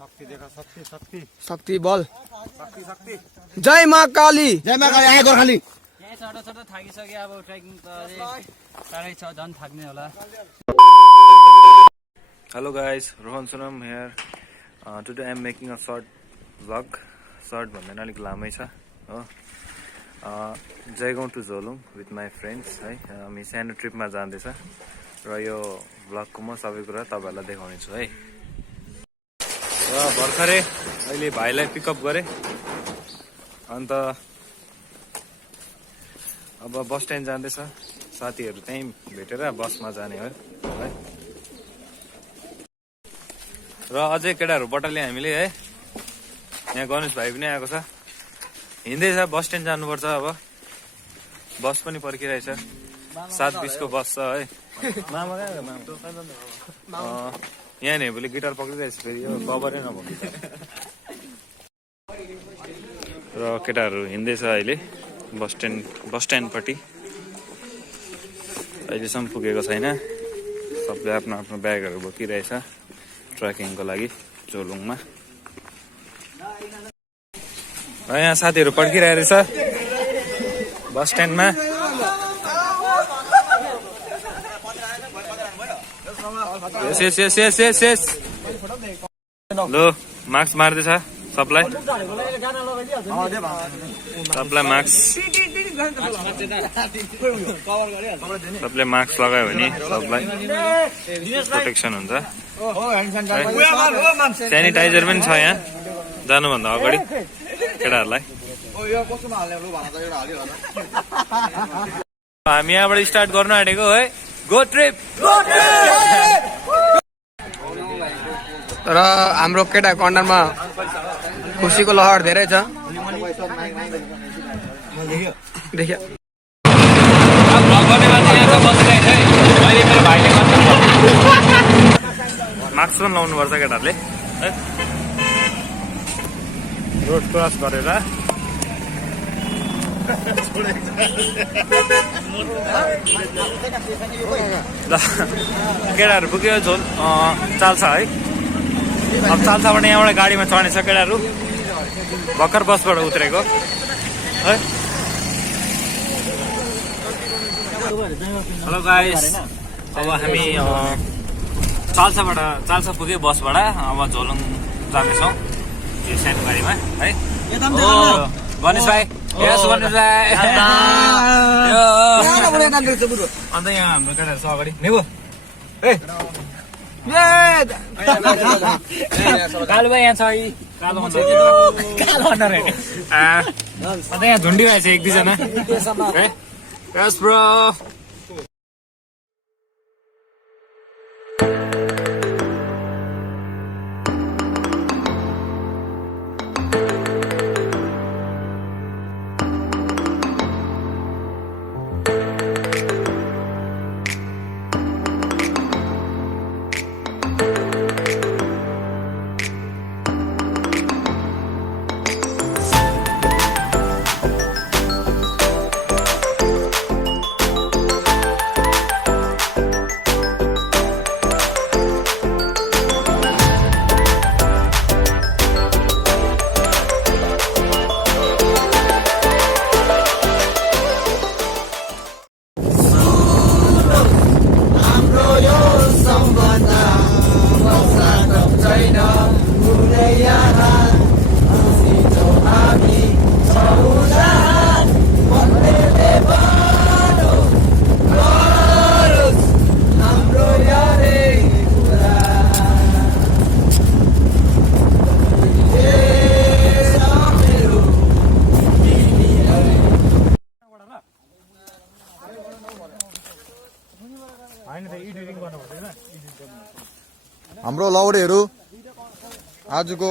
शक्ति देखा शक्ति शक्ति शक्ति बल शक्ति शक्ति जय माँ काली आए गोर्खाली यही छोटो छोटो थाकिसक्यो अब ट्रेकिङ त साह्रै छ झन् थाक्ने होला Hello guys, Rohan Sunam here. Today I am making a short vlog. Short भन्दैन अलिक लामै छ हो जयगाउँ टु झोलुङ विथ माई फ्रेन्ड्स है हामी सानो ट्रिपमा जाँदैछ र यो भ्लगको म सबै कुरा तपाईहरुलाई देखाउने छु है र भर्खरै अहिले भाइलाई पिकअप गरे अन्त अब बस स्ट्यान्ड जाँदैछ साथीहरु त्यही भेटेर बसमा जाने हो है र अझै केटाहरु बटले हामीले है यहाँ गणेश भाइ पनि आएको छ हिँड्दै छ बस स्ट्यान्ड जानुपर्छ अब बस पनि पर्खिरहेछ 7:20 को बस छ है मामा यहाँ नि भोलि गिटार पक्रिरहेछ फेरि यो कभरै नभएको र केटाहरु हिँड्दैछ अहिले बस स्ट्यान्डपट्टि अहिलेसम्म पुगेको छैन सबले आफ्नो आफ्नो ब्यागहरु बोकिरहेछ ट्रेकिङको लागि झोलुङमा र यहाँ साथीहरु पड्किरहेको रहेछ बस स्ट्यान्डमा यस लो मास्क मार्दैछ सबलाई मास्क सबले मास्क लगायो भने सबलाई प्रोटेक्सन हुन्छ सेनिटाइजर पनि छ यहाँ जानुभन्दा अगाडि केटाहरुलाई हामी यहाँबाट स्टार्ट गर्न आँटेको है गो ट्रिप र हाम्रो केटाको अन्डरमा खुसीको लहर धेरै छ देखियो मास्क पनि लाउनु पर्छ केटाहरुले है रोड क्रस गरेर ल केटाहरु पुग्यो झोल चाल्सा है अब चाल्साबाट यहाँबाट गाडीमा चढ्ने छ केटाहरु भर्खर बसबाट उत्रेको है हेलो गाइस अब हामी चाल्सा पुग्यो बसबाट अब झोलुङ जाँदैछौँ यो सानो गाडीमा है गणेश भाइ यस गणेश भाइ अन्त यहाँ हाम्रो केटाहरु छ अगाडि नेबो कालो भाइ यहाँ छ कालो अनुहार अन्त यहाँ झुन्डी भएछ एक दुईजना यस ब्रो हाम्रो लौरेहरू आजको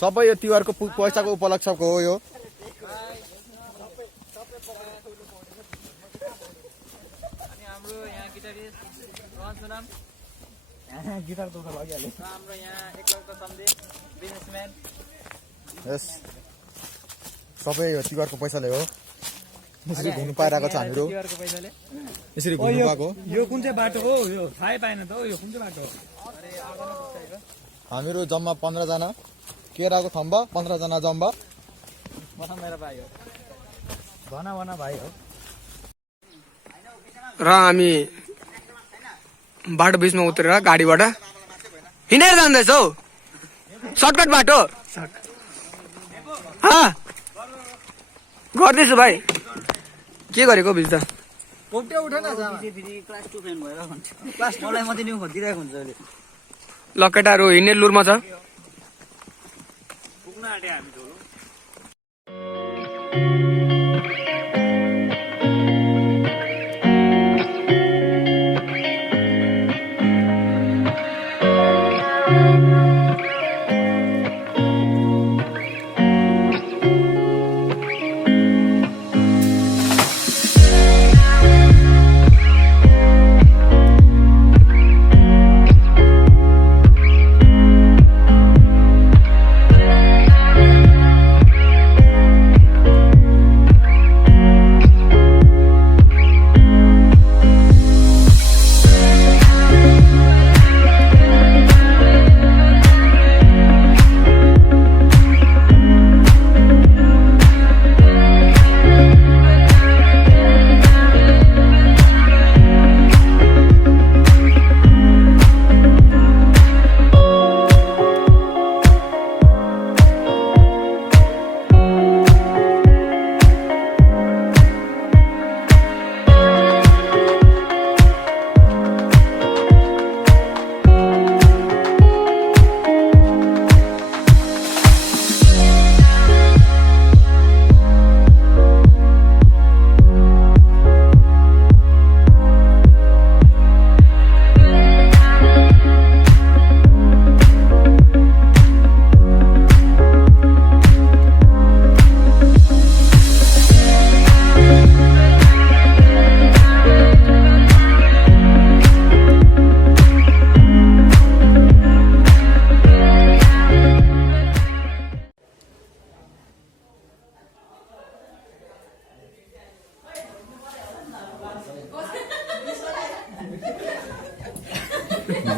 सबै यो तिहारको पैसाको उपलक्ष्यको हो यो हाम्रो यहाँ गिटारिस्ट रोहन सुनाम गिटार त भइहाल्यो हाम्रो यहाँ एकलको सम्धि बिजनेसम्यान यस सबै यो तिहारको पैसाले हो यसरी घुम्नु पाइरहेको छ हामीहरू तिहारको पैसाले यसरी घुम्नु पाएको यो कुन चाहिँ बाटो हो यो थाहै पाएन त हो यो कुन चाहिँ बाटो हो हामीहरू जम्मा 15 जना केराको थम्बा 15 जना जम्बा मसँग मेरो भाइ हो भना भाइ हो र हामी बाटो बिचमा उत्रेर गाडीबाट हिँडेर जाँदैछौ सर्टकट बाटो गर्दैछु भाइ के गरेको बिच त पोप्टे उठेन फेरि क्लास 2 फेन भएर भन्छ क्लास 2 लाई मात्रै न्यु खोजिरहेको हुन्छ अहिले ल केटाहरू हिँड्ने लुरमा छ पुग्न आँटे हामी ठुलो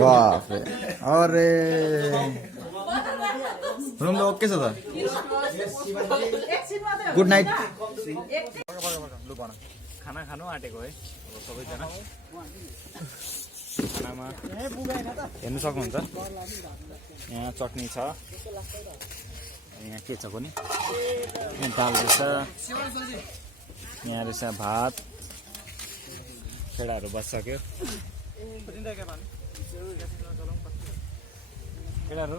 बाफरे अरे रुम त ओके छ त गुड नाइट खाना खानु आँटेको है अब सबैजना खानामा हेर्नु सक्नुहुन्छ यहाँ चटनी छ यहाँ के छ पनि यहाँ दाल रहेछ यहाँ रहेछ भात केटाहरू बसिसक्यो केटाहरू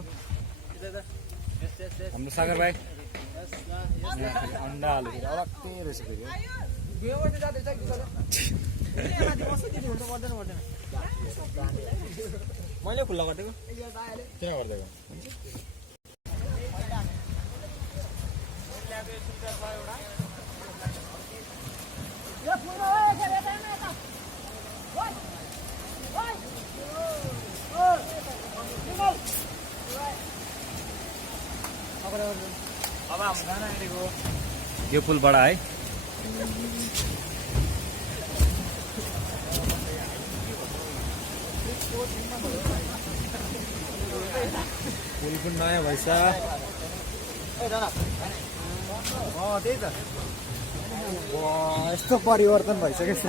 हाम्रो सागर भाइ अन्डा आलु फेरि अलग्गै रहेछ फेरि मैले खुल्ला गरिदिएको किन गरिदिएको अब हाम्रो जान आँटेको यो पुलबाट है पुल पनि नयाँ भएछ त्यही त यस्तो परिवर्तन भइसकेको छ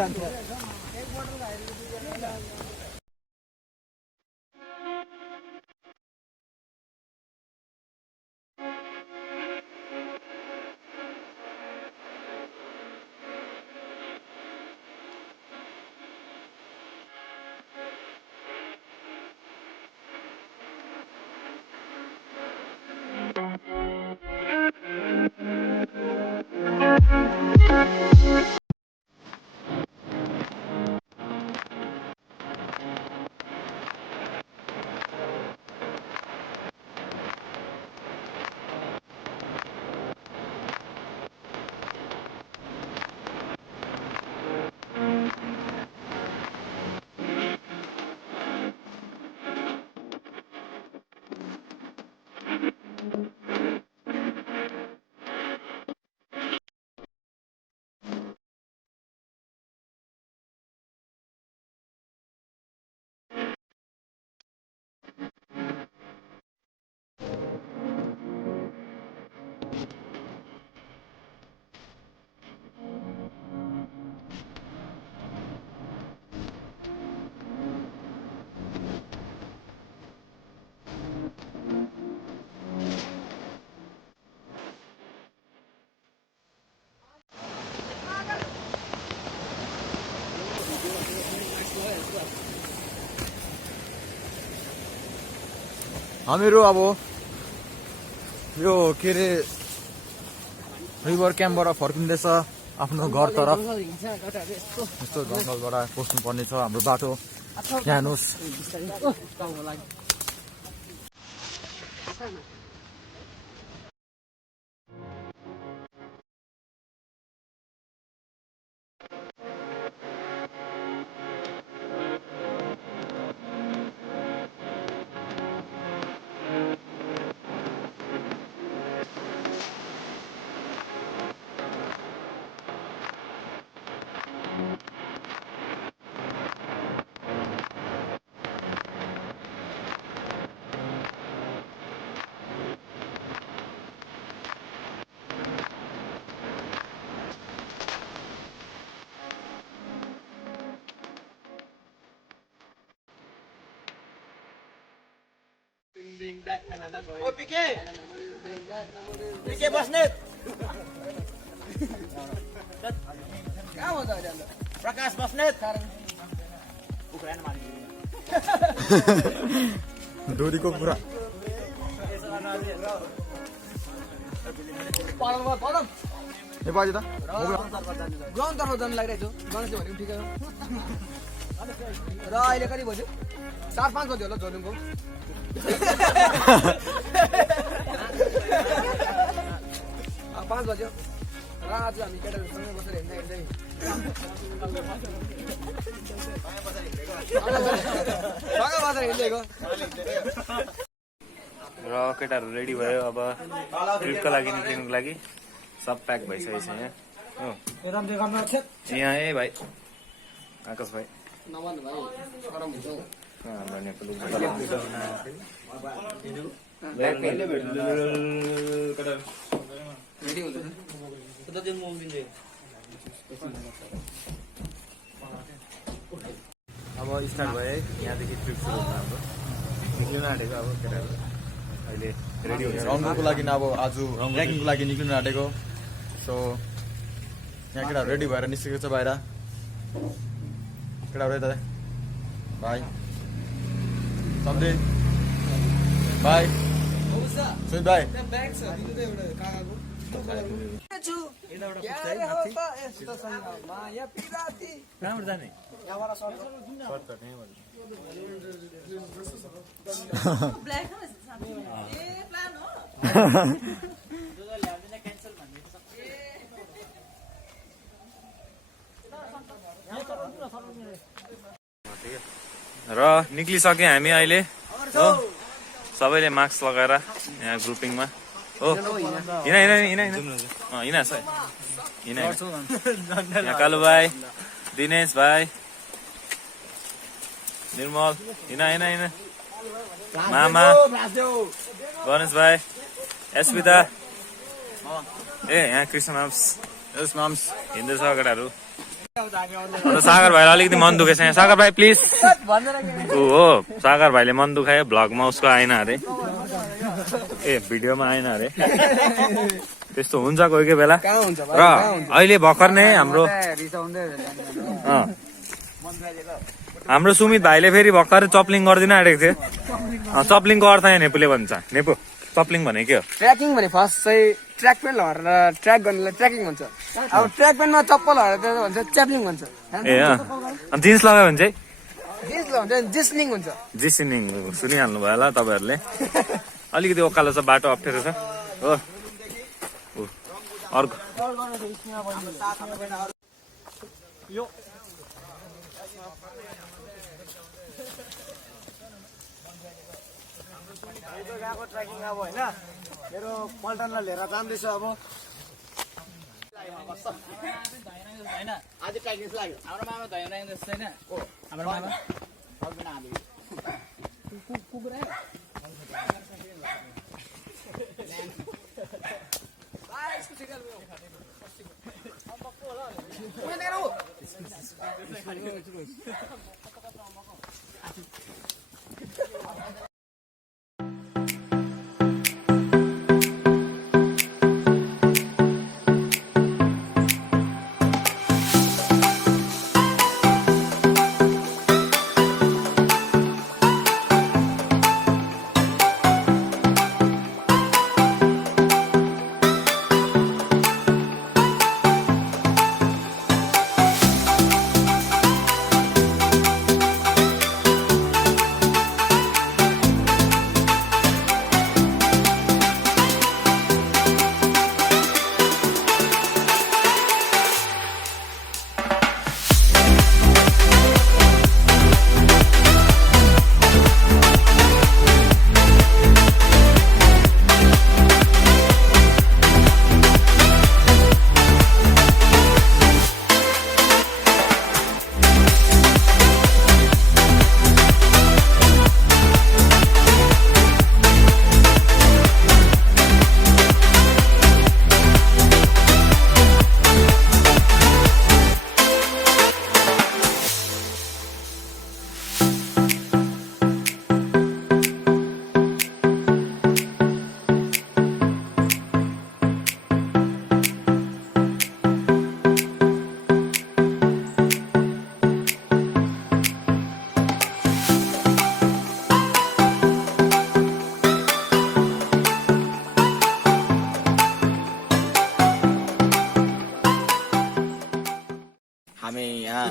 हामीहरू अब यो के अरे रिभर क्याम्पबाट फर्किँदैछ आफ्नो घरतर्फ। यस्तो जङ्गलबाट पस्नु पर्ने छ हाम्रो बाटो। यहाँ हेर्नुहोस् प्रकाश बस्नेत डोरीको कुरा नेपाली त ग्राउन्डतर्फ जानु लागिरहेको छु। गणेश भनेको ठिकै हो। र अहिले कति बज्यो? 4-5 बज्यो होला जोरलुङको। 5 बज्यो र आज हामी केटाहरूसँगै बसेर हिँड्दै र केटाहरू रेडी भयो अब ट्रिपको लागि निक्लिनुको लागि। सब प्याक भइसकेको छ यहाँ हो। यहाँ है भाइ आकाश भाइ अब स्टार्ट भयो है। यहाँदेखि ट्रिप सुरु हुन्छ हाम्रो। निक्लिनु आँटेको अब केटाहरू अहिले रेडी हुन्छ। राउन्डको लागि अब आज ट्रेकिङको लागि निक्लिनु आँटेको। सो यहाँ केटाहरू रेडी भएर निस्केको छ बाहिर। केटाहरू यता भाइ सम्झे भाइ सुन भाइ कहाँबाट जाने? र निक्लिसक्यो हामी अहिले हो। सबैले मास्क लगाएर यहाँ ग्रुपिङमा हो। यहाँ कालु भाइ, दिनेश भाइ, निर्मल, मामा, गणेश भाइ, एसपिता, यहाँ कृष्ण माम्स हिँड्दैछ केटाहरू। सागर भाइलाई अलिकति मन दुखेछ यहाँ। सागर भाइ प्लिज। ऊ हो सागर भाइले मन दुखायो। भ्लगमा उसको आएन अरे, भिडियोमा आएन अरे। त्यस्तो हुन्छ कोही कोही बेला। र अहिले भर्खर नै हाम्रो सुमित भाइले फेरि भर्खर चप्लिङ गरिदिन आँटेको थियो। चप्लिङको अर्थ यहाँ नेपुले भन्छ। नेपु चप्लिङ भने के हो? ट्र्याकिङ भने फर्स्ट चाहिँ ट्र्याक पेन्ट लगाएर ट्र्याक गर्नेलाई ट्र्याकिङ भन्छ। अब ट्र्याक पेन्टमा चप्पल लगाएर भन्छ च्याप्लिङ भन्छ। ए जिन्स लगायो भने चाहिँ जिन्स लगायो भने जिस्निङ हुन्छ। जिस्निङ सुनिहाल्नु भयो होला तपाईँहरूले। अलिकति ओकालो छ, बाटो अप्ठ्यारो छ हो। अर्को ट्र्याकिङ अब होइन मेरो पल्टनलाई लिएर जाँदैछ अब। आज ट्र्याकिङ लाग्यो। हाम्रो मामा धैर्य छैन। हाम्रो मामा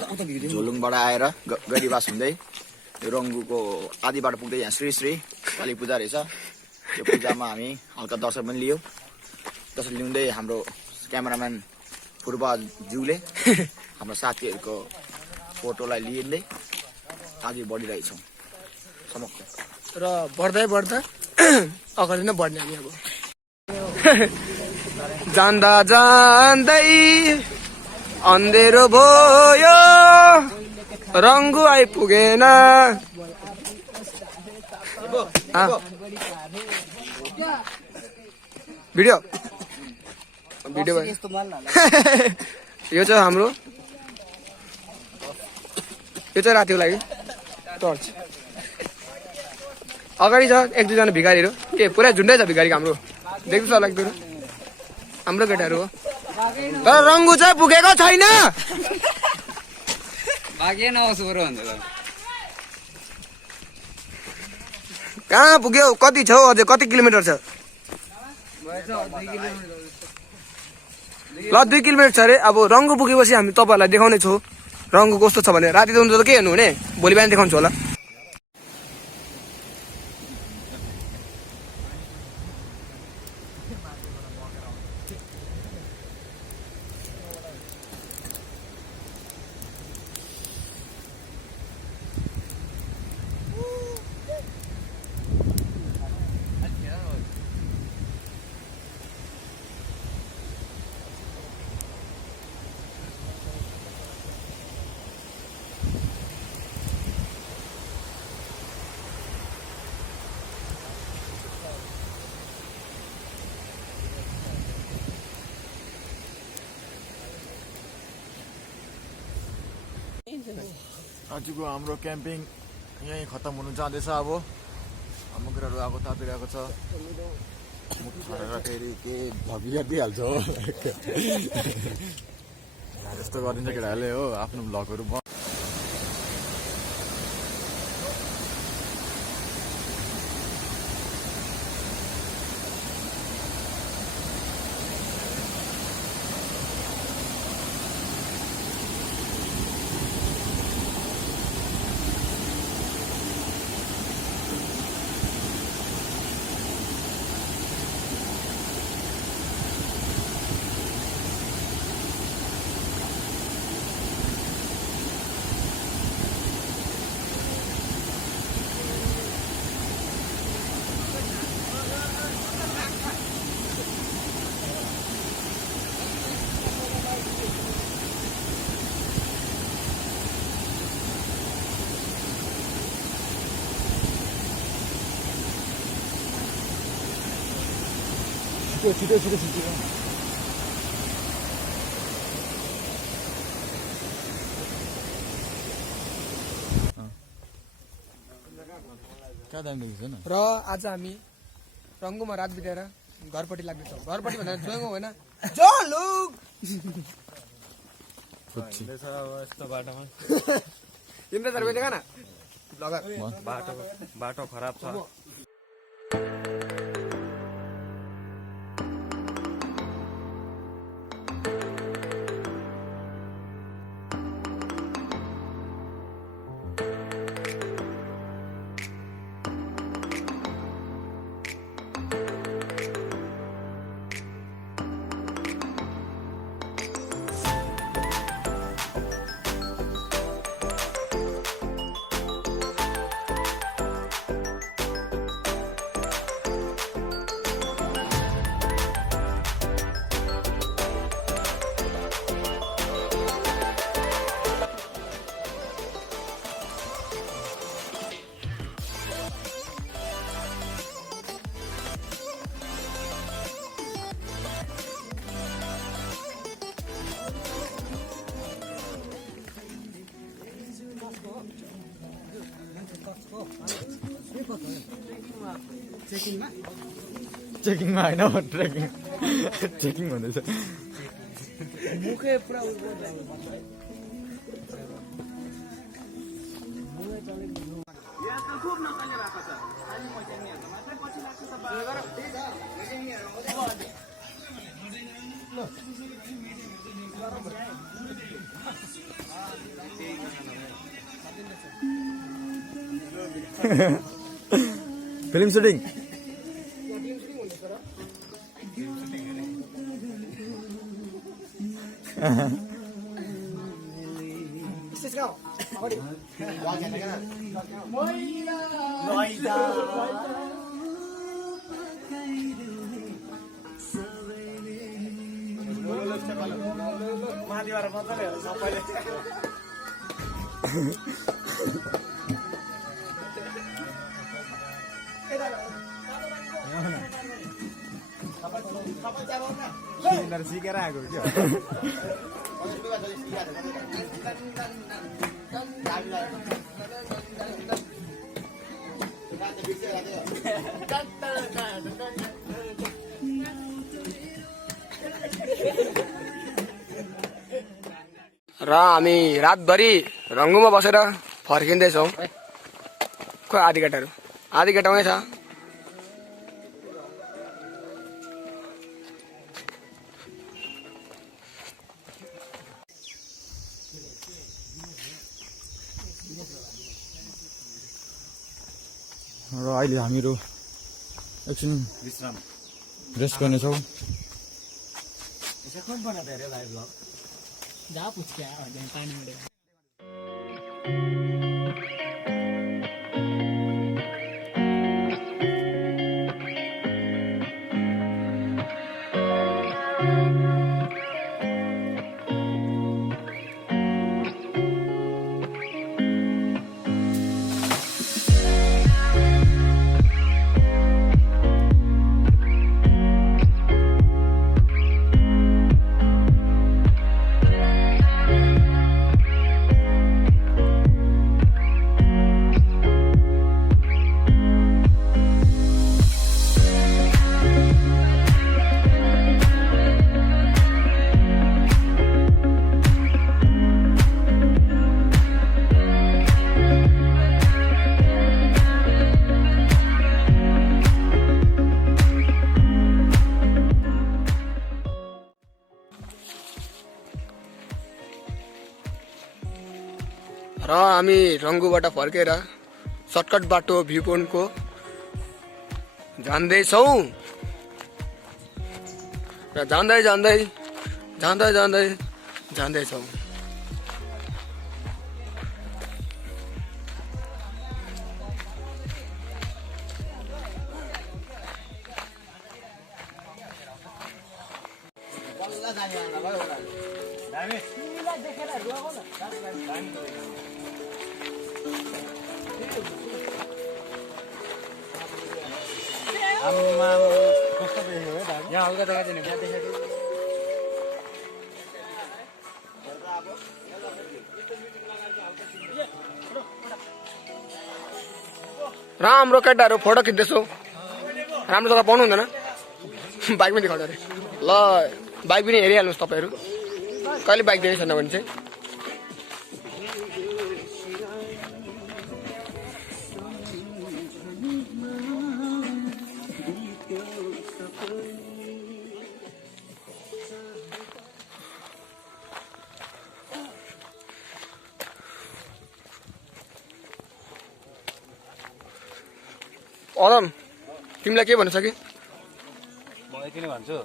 झोलुङबाट आएर गरीबास हुँदै यो रङ्गुको आदि बाटो पुग्दै यहाँ श्री श्री काली पूजा रहेछ। यो पूजामा हामी हल्का दर्शन पनि लियौँ। दर्शन लिँदै हाम्रो क्यामेराम्यान पूर्वज्यूले हाम्रो साथीहरूको फोटोलाई लिँदै अघि बढिरहेछौँ समक्ष र बढ्दै बढ्दा अगाडि नै बढ्ने हामी अब जान्दा जान्दै अन्धेरो भयो रङ्गु आइपुगेन। भिडियो भिडियो यो चाहिँ हाम्रो यो चाहिँ रातिको लागि टर्च अगाडि छ एक दुईजना भिखारीहरू के पुरै झुन्डै छ भिखारीको हाम्रो देख्छु होला एकदिन हाम्रो केटाहरू हो तर रङ्गु चाहिँ पुगेको छैन। कहाँ पुग्यो कति छ अझै कति किलोमिटर छ ल 2 किलोमिटर छ अरे। अब रङ्गु पुगेपछि हामी तपाईँहरूलाई देखाउने छौँ रङ्गु कस्तो छ भने। राति त के हेर्नु हुने भोलि बिहान देखाउँछु होला। आजको हाम्रो क्याम्पिङ यहीँ खत्तम हुनु जाँदैछ। अब हाम्रो कुराहरू आगो तापिरहेको छ। मुख छोडेर फेरि के भगिया दिइहाल्छ हो यस्तो गरिन्छ केटाहरूले हो आफ्नो भ्लगहरू। छिटो छिटो छिटो र आज हामी रङ्गुमा रात बिताएर घरपट्टि लाग्दैछौँ। घरपट्टि भन्दा जोइङो होइन यस्तो बाटोमा इन्द्रजार बेचेका न बाटो खराब छ। चेकिङमा होइन ट्रेकिङ चेकिङ भन्दैछ। मुखै पुरा फिल्म सुटिङ सिकेर आएको क्या र हामी रातभरि रङ्गुमा बसेर फर्किँदैछौँ खोइ आधी केटामै छ र अहिले हामीहरू एकछिन रेस्ट गर्नेछौँ जा पूछ के आया पानी में र हामी रङ्गुबाट फर्केर सर्टकट बाटो भ्यू पोइन्टको जाँदैछौँ र जाँदैछौँ यहाँ हल्का जग्गा चाहिँ क्या देखेको राम्रो केटाहरू फोटो खिच्दैछौ राम्रो जग्गा पाउनु हुँदैन बाइक पनि देखाउँछ अरे ल बाइक पनि हेरिहाल्नुहोस् तपाईँहरू कहिले बाइक देखेको छैन भने चाहिँ अदम तिमीलाई के भन्छ कि म यति नै भन्छु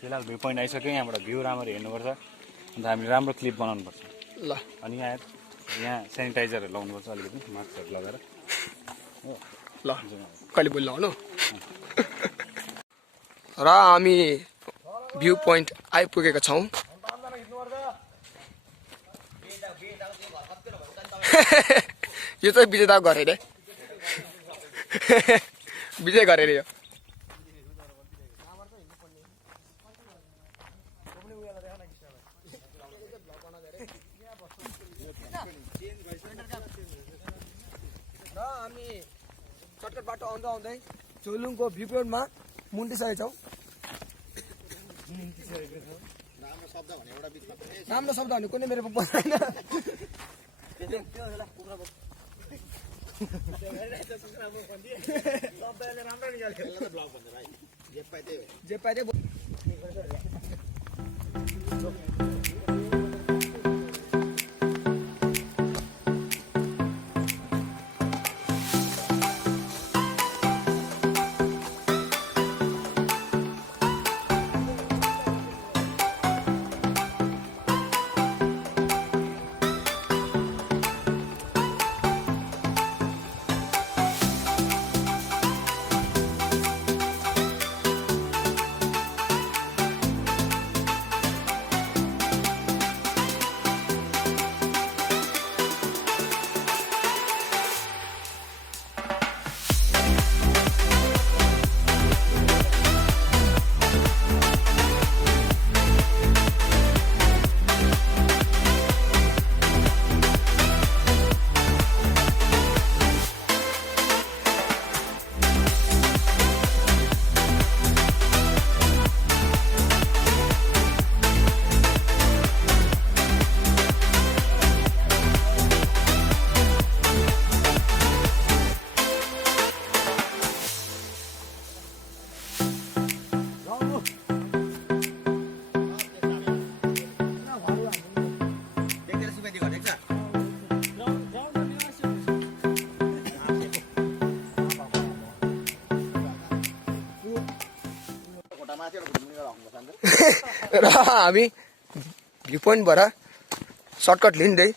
फिलहाल भ्यू पोइन्ट आइसक्यो यहाँबाट भ्यू राम्ररी हेर्नुपर्छ अन्त हामीले राम्रो क्लिप बनाउनुपर्छ ल अनि यहाँ सेनिटाइजरहरू लाउनुपर्छ अलिकति मास्कहरू लगाएर ल कहिले बोल्नु आउनु र हामी भ्यू पोइन्ट आइपुगेका छौँ यो चाहिँ विजेता घर अरे विजय घर अरे यो र हामी सर्टकट बाटो आउँदा आउँदै चोलुङको भ्यू पोइन्टमा मुन्टिसकेका छौँ राम्रो शब्द भने कुनै मेरो पर्दैन जे पाए र हामी भ्यू पोइन्टबाट सर्टकट लिँदै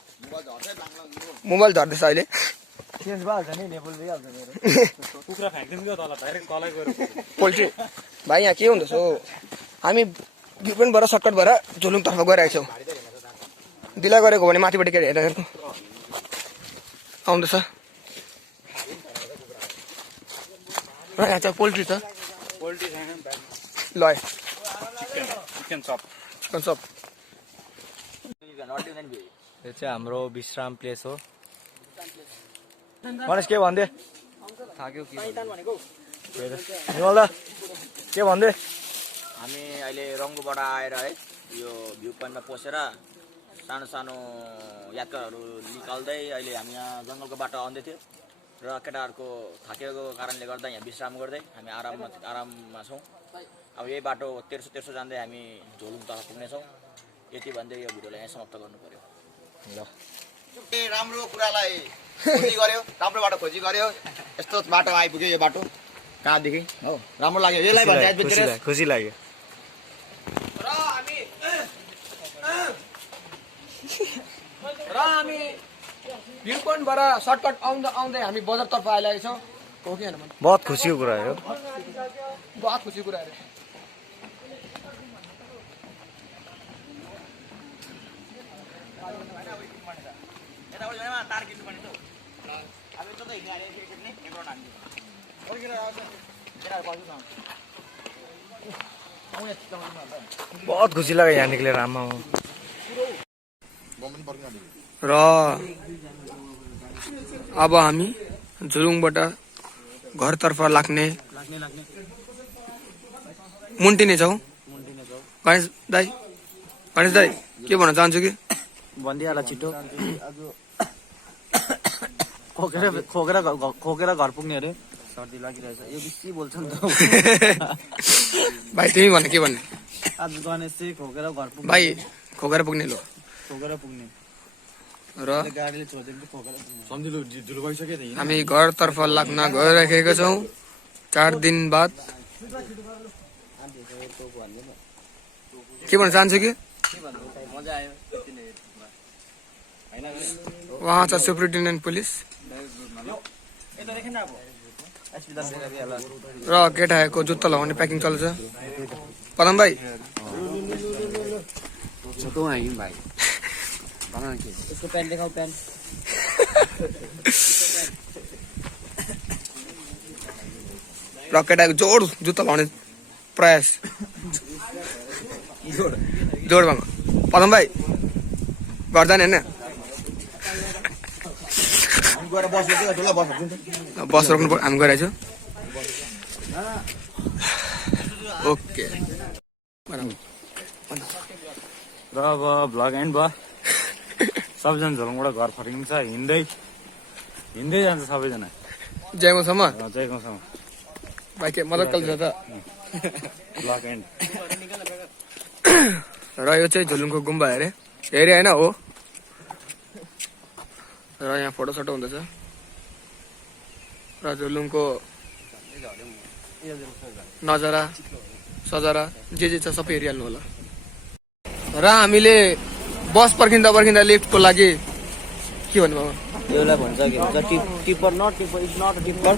मोबाइल झर्दैछ अहिले चेन्ज भइहाल्छ नि नेपाल भइहाल्छ मेरो कुखुरा फ्याँक्दिउँ क्या तल डाइरेक्ट तलै गएर पोल्ट्री भाइ यहाँ के हुँदैछ हामी भ्यू पोइन्टबाट सर्टकटबाट झोलुङतर्फ गइरहेको छौँ दिला गरेको भने माथिबाट के हेर्नु आउँदैछ र यहाँ चाहिँ पोल्ट्री छ पोल्ट्री छैन ल चिकन चप चिकन चप यो चाहिँ हाम्रो विश्राम प्लेस हो गणेश के भन्दै थाक्यो निमल दा के भन्दै हामी अहिले रङ्गुबाट आएर है यो भ्यू पोइन्टमा पसेर सानो सानो यात्राहरू निकाल्दै अहिले हामी यहाँ जङ्गलको बाटो आउँदै थियो र केटाहरूको थाकेको कारणले गर्दा यहाँ विश्राम गर्दै हामी आराममा छौँ अब यही बाटो तेर्सो जाँदै हामी झोलुङतर्फ पुग्नेछौँ यति भन्दै यो भिडियोलाई यहाँ समाप्त गर्नु पर्यो ल राम्रो कुरालाई खोजी गर्यो राम्रो बाटो खोजी गर्यो यस्तो बाटो आइपुग्यो यो बाटो कहाँदेखि हो राम्रो लाग्यो यसलाई भन्छ खुसी लाग्यो र हामी भ्यू पोइन्टबाट सर्टकट आउँदा आउँदै हामी बजारतर्फ आइरहेको छौँ हो कि होइन बहुत खुसीको कुरा हो बहुत खुसी कुराहरू बहुत खुसी लाग्यो यहाँ निक्लेर आमा र अब हामी झुलुङबाट घरतर्फ लाग्ने मुन्टिने छौँ गणेश दाई के भन्न चाहन्छु कि भनिदिइहाल छिटो खोकेर घर पुग्ने अरे सर्दी लागिरहेछ यो बेसी बोल्छ नि त भाइ तिमी भन्न के भन्ने आज गणेश चाहिँ खोकेर घर पुग्ने भाइ खोकेर पुग्ने लो खोकेर पुग्ने र गाडीले छोडिदिनु खोकेर पुग्ने हामी घरतर्फ लाग्न गइराखेका छौँ 4 दिन बाद के भन्न चाहन्छु कि मजा आयो वहाँ छ सुप्रिन्टेन्डेन्ट पुलिस र केटाहरूको जुत्ता लगाउने प्याकिङ चल्छ पदम भाइ यसको प्यान्ट देखाऊ प्यान्ट र केटाको जोड जुत्ता लगाउने प्रयास जोड भएको पदम भाइ घर जाने होइन बस रोक्नु पर्यो हामी गइरहेको छु ओके र अब भ्लग एन्ड भयो सबैजना झोलुङबाट घर फर्किन्छ हिँड्दै जान्छ सबैजना जयगाउँसम्म जयगाउँसम्म भाइ के मजा चल्छ त भ्लग एन्ड र यो चाहिँ झुलुङको गुम्बा अरे होइन हो र यहाँ फोटोसोटो हुँदैछ र झुलुङको नजारा सजारा जे छ सबै हेरिहाल्नु होला र हामीले बस पर्खिँदा लिफ्टको लागि के भन्नु योलाई भन्छ के भन्छ tipper not tipper is not a tipper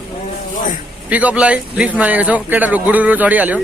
पिकअपलाई लिफ्ट मागेको छौँ केटाहरू गुडुरु चढिहाल्यो